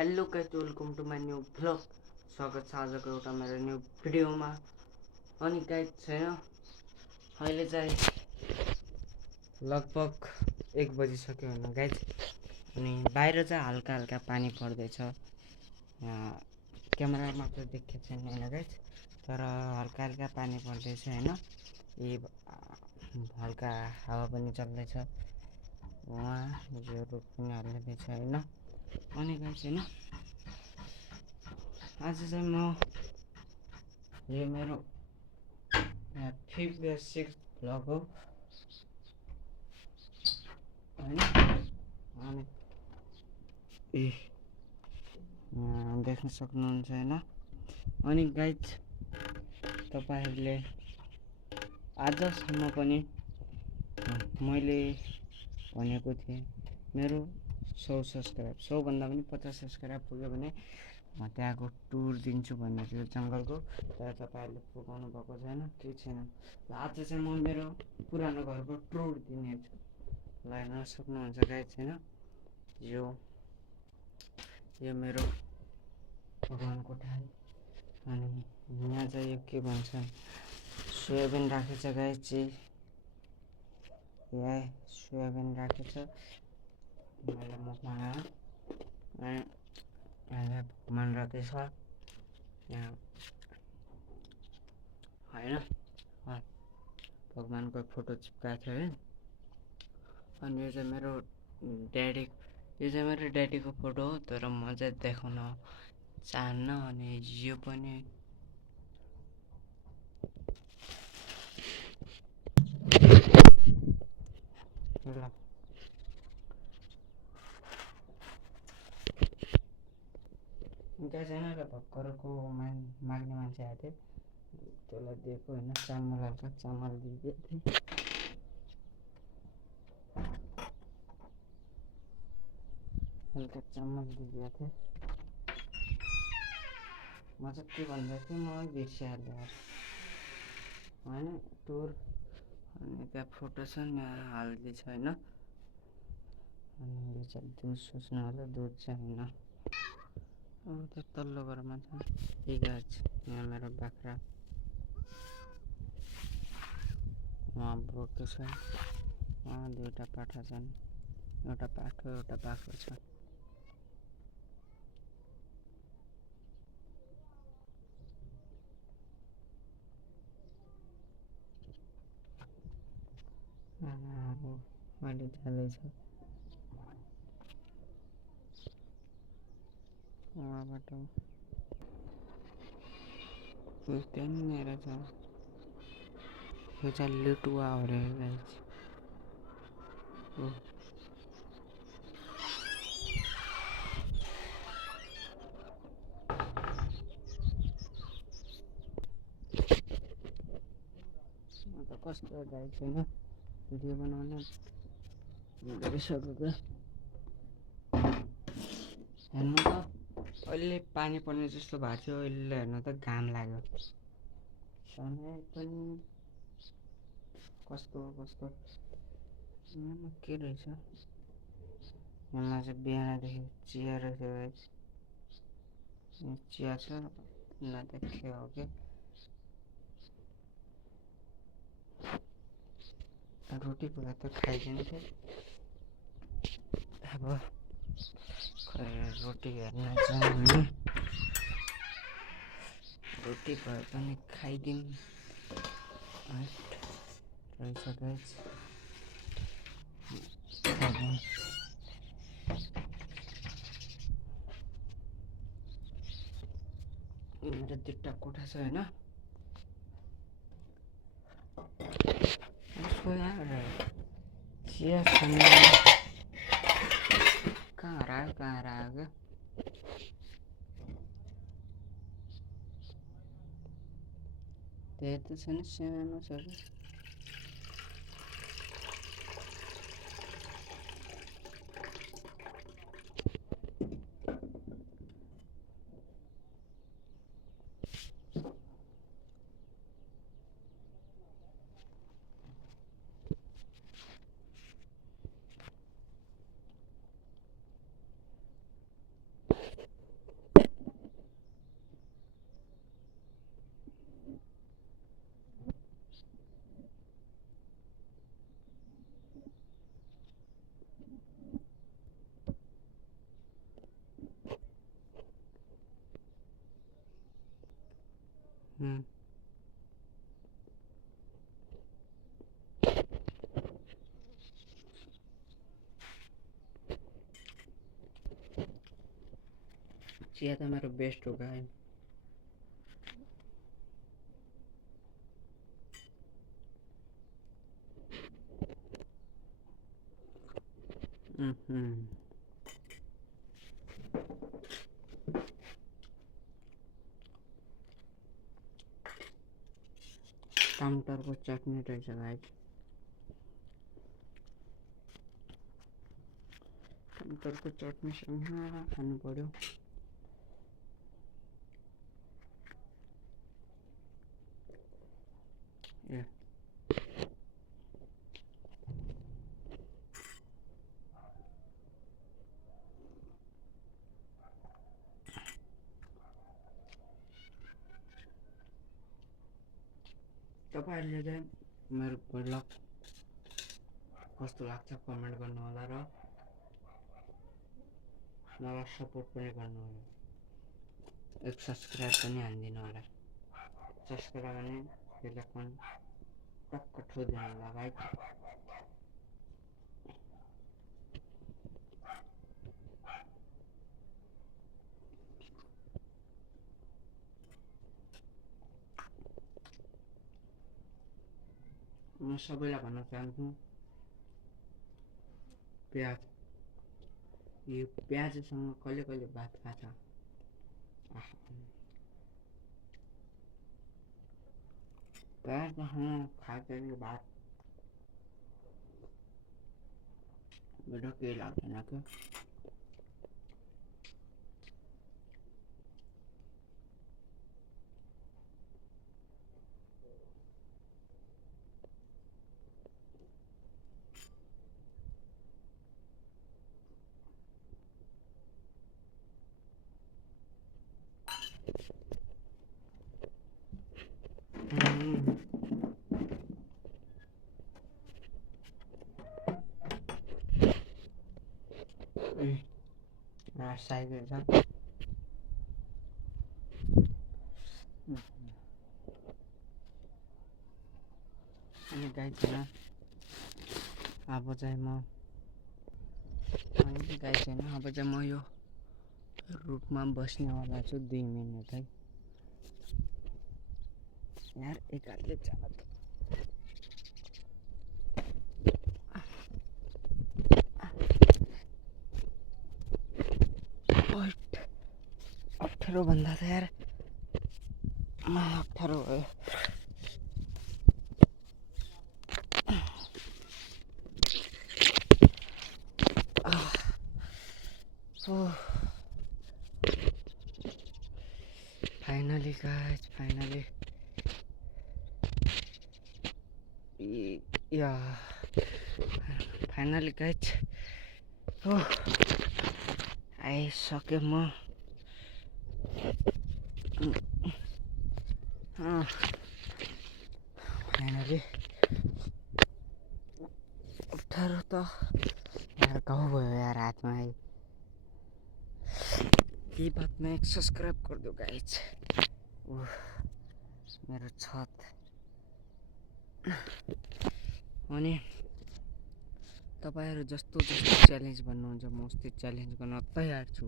Hello guys, welcome to my new vlog. स्वागत छ आजको एउटा मेरो न्यू भिडियोमा। अनि गाइस छैन, अहिले चाहिँ लगभग 1 बजिसक्यो होइन गाइस। अनि बाहिर चाहिँ हल्का हल्का पानी पर्दैछ। यहाँ क्यामेरामा त देखेको छैन होइन गाइस, तर हल्का हल्का पानी पर्दैछ होइन। यी हल्का हावा पनि चल्दैछ, वहाँ यो रुख पनि हल्लिँदैछ होइन। अनि गाइस होइन, आज चाहिँ म यो मेरो 5th या 6th भ्लग हो होइन। अनि देख्न सक्नुहुन्छ होइन। अनि गाइस, तपाईँहरूले आजसम्म पनि मैले भनेको थिएँ मेरो 100 सब्सक्राइब, 100 भन्दा पनि 50 सब्सक्राइब पुग्यो भने त्यहाँको टुर दिन्छु भन्ने थियो जङ्गलको। तर तपाईँहरूले पुगाउनु भएको छैन, केही छैन। र आज चाहिँ म मेरो पुरानो घरको टुर दिनेछु। ल हेर्न सक्नुहुन्छ गाइस होइन, यो मेरो भगवानको ठाई। अनि यहाँ चाहिँ यो के भन्छ, सोयाबिन राखेछ गाइस चाहिँ, यहाँ सोयाबिन राखेछ मैले मुखमा लगाएर। अनि यहाँ भगवान राखेछ यहाँ होइन, भगवानको फोटो चिपकाएको थियो है। अनि यो चाहिँ मेरो ड्याडीको फोटो हो, तर म चाहिँ देखाउन चाहन्न। अनि यो पनि ल त्यहाँ छैन र भर्खरको माग्ने मान्छे आएको थियो, त्यसलाई दिएको होइन। चामल हल्का चामल दिएको थिएँ, हल्का चामल दिएको थिएँ। म चाहिँ के भन्दै थिएँ, म बिर्सिहालेँ होइन टुर। अनि त्यहाँ फोटो छ नि, हालिदिएछ होइन। अनि यो चाहिँ दुध सोच्नु होला, दुध चाहिँ होइन। अब त्यो तल्लो घरमा छ यी गाछ, यहाँ मेरो बाख्रा उहाँ बोक्यो छ। उहाँ 2टा पाठा छन्, एउटा पाठो एउटा बाख्रो छ। अहिले जाँदैछ उहाँबाट, त्यहाँनिर छ। यो चाहिँ लुटुवा हो रे गाइस। म त कस्तो गाइस होइन, भिडियो बनाउन बिर्सिसकेको। हेर्नु त अहिले पानी पर्ने जस्तो भएको थियो, अहिले हेर्नु त घाम लाग्यो। समय पनि कस्तो के रहेछ। यहाँ चाहिँ बिहानदेखि चिया रहेछ, चिया छ नदेख्यो हो कि। रोटी पुरा त खाइदिन्थ्यो, अब खै रोटी हेर्न जाउँ होइन। रोटी भए पनि खाइदिउँ रहेछ गाइस। मेरो 2टा कोठा छ होइन। चिया खाने कहाँ हरायो क्या, त्यही त छैन, सानो छ कि। चिया तो मेरा बेस्ट होगा है। टमाटरको चटनी रहेछ गाइस। टमाटरको चटनीसँग खानु पर्यो। ए तपाईहरुले चाहिँ मेरो ब्लग कस्तो लाग्छ कमेन्ट गर्नु होला र मलाई सपोर्ट पनि गर्नु होला। एक सब्स्क्राइब पनि हान्दिनु होला। सब्स्क्राइब भने बेल आइकन टक्क ठोकिदिनु होला गाइस। म सबैलाई भन्न चाहन्छु प्याज यो प्याजसँग कहिले कहिले भात खान्छ। प्याजसँग खाँदाखेरि भात मेरो केही लाग्दैन क्या। साइड छ अनि गाइस हैन अब चाहिँ म यो रुखमा बस्नेवाला छु 2 मिनेट है यार। एक हातले चाला त अप्ठ्यारो भन्दा त यार अप्ठ्यारो भयो। फाइनली गाइस फाइनली गाइस आइसके म फाइनली अप्ठ्यारो त यार गाउँ भयो यार हातमा है। के बात में एक सब्सक्राइब कर दो गाइस। मेरो छत अनि तपाईहरु जस्तो च्यालेन्ज भन्नुहुन्छ म उस्तै च्यालेन्ज गर्न तयार छु।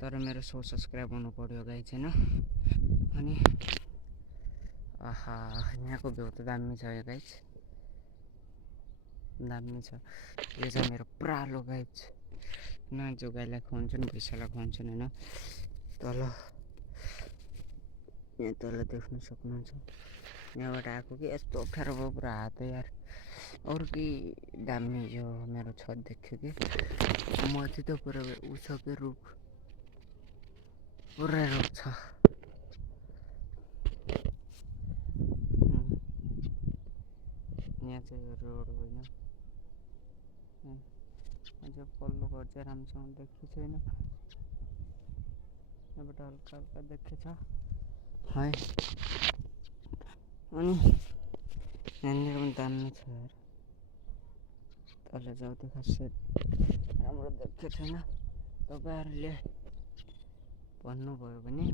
तर मेरो 100 सब्सक्राइब हुनु पर्यो गाइस हैन। अनि यहाँको भ्यू त दामी छ गाइस, दामी छ। यो चाहिँ मेरो प्रालो गाइस न जो गाईलाई खुवाउँछन् भैँसीलाई खुवाउँछन् हैन। यहाँ तल देख्न सक्नुहुन्छ। यहाँबाट आएको कि यस्तो अप्ठ्यारो भयो पुरा हात यार। अरू कि दामी यो मेरो छत देख्यो कि माथि त पुरा उसके रुख पुरा रुख छ। यहाँ चाहिँ रोड होइन अझ पल्लो घर चाहिँ राम्रोसँग देखिएको छैन। यहाँबाट हल्का हल्का देखेछ है। अनि यहाँनिर पनि दामी छ यार। तल जाउँदै खासै राम्रो देखेको छैन। तपाईहरुले भन्नुभयो भने